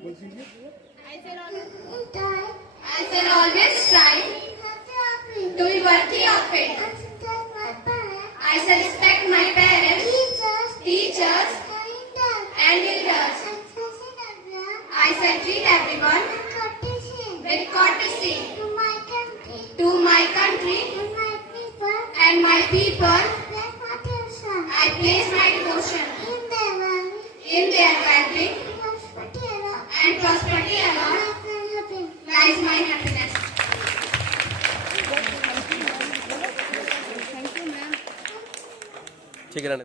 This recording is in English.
I shall always strive to be worthy of it. I shall respect my parents, teachers, and elders. I shall treat everyone with courtesy to my country and my people. I place my devotion in their well-being and prosperity alone lies my happiness. ठीक है।